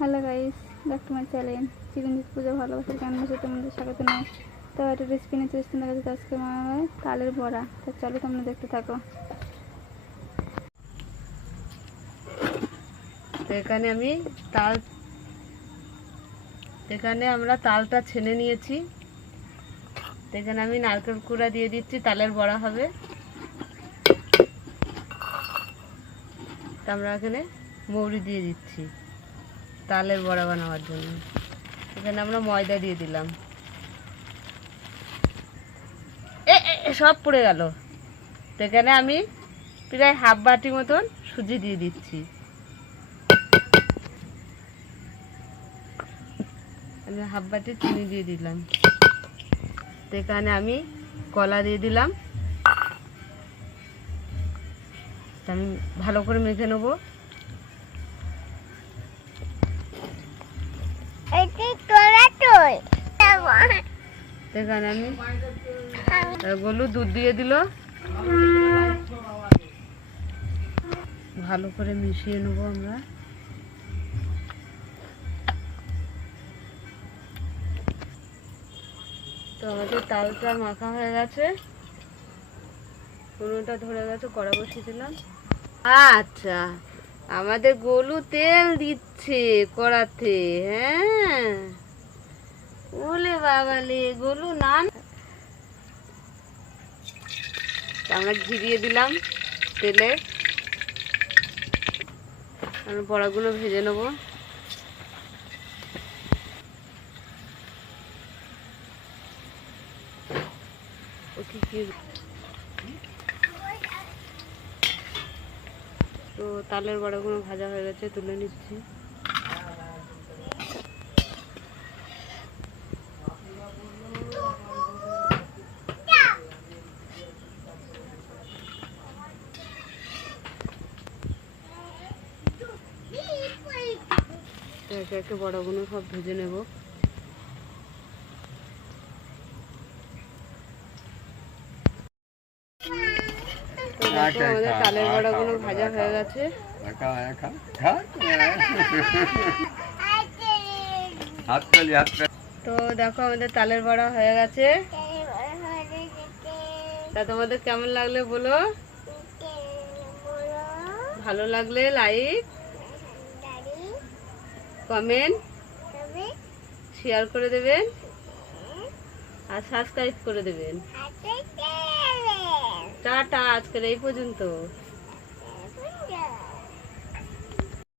Hello guys back to my channel Chiranjit পুজো ভালোবাসার ক্যানভাসে তোমাদের স্বাগত নয় তো একটা রেসিপি নিয়ে চেষ্টা দেখা যাচ্ছে আজকে আমার তালের বড়া। তো চলো তোমরা দেখতে থাকো। তো এখানে আমি তাল, এখানে আমরা তালটা ছেনে নিয়েছি। এখানে আমি নারকেল কুড়া দিয়ে দিচ্ছি, তালের বড়া হবে। তো আমরা এখানে মৌরি দিয়ে দিচ্ছি। তালের বড়া বানাবার জন্য। এখানে আমরা ময়দা দিয়ে দিলাম। এ সব পড়ে গেল। তো এখানে আমি প্রায় হাফ বাটি মতন সুজি দিয়ে দিচ্ছি। আমি হাফ বাটি চিনি দিয়ে দিলাম। তো এখানে আমি কলা দিয়ে দিলাম। আমি ভালো করে মেখে নেব। তো এখানে আমি। গলু দুধ দিয়ে দিল। ভালো করে মিশিয়ে নেব আমরা। তো আমাদের তালটা মাখা হয়ে গেছে। কোনোটা ধরে গেছে, কড়া বসিয়ে দিলাম। আচ্ছা আমাদের গলু তেল দিচ্ছে কড়াতে হ্যাঁ? ওলে বাবালে গলু নান। আমরা ঘি দিয়ে দিলাম তেলে। আমরা বড়াগুলো ভেজে নেব। তো তালের বড়াগুলো ভাজা হয়ে গেছে, তুলে নিচ্ছি। একে একে বড়াগুলো সব ভেজে নেব। তো দেখো আমাদের তালের বড়াগুলো ভাজা হয়ে গেছে। তো দেখো আমাদের তালের বড়া হয়ে গেছে। তা তোমাদের কেমন লাগলে বলো? ভালো লাগলে লাইক কমেন্ট শেয়ার করে দেবেন আর সাবস্ক্রাইব করে দেবেন। টাটা আজকের এই পর্যন্ত।